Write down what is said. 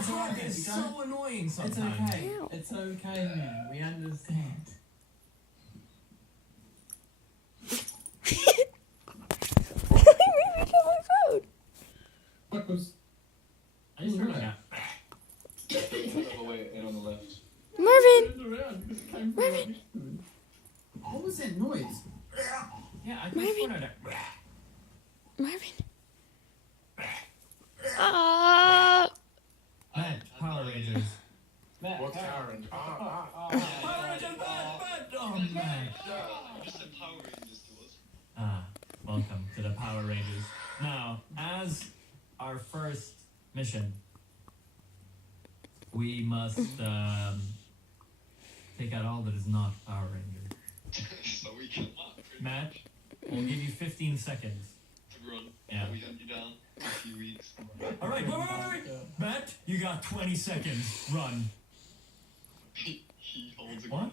It's heart okay. is so annoying It's sometimes. okay. It's okay, man. We understand. What was... I just heard that. Away and on the left. Marvin! What was that noise? Yeah, I just heard that. Marvin! Matt, Power Rangers. Matt, What's Power Power Rangers? Power Rangers, Matt! Oh, Matt. Just said Power Rangers to us. Ah, welcome to the Power Rangers. Now, as our first mission, we must take out all that is not Power Ranger. So we can Matt, we'll give you 15 seconds. to run. Yeah. We hunt you down in a few weeks. All right, wait. Matt, you got 20 seconds. Run. He holds a What? gun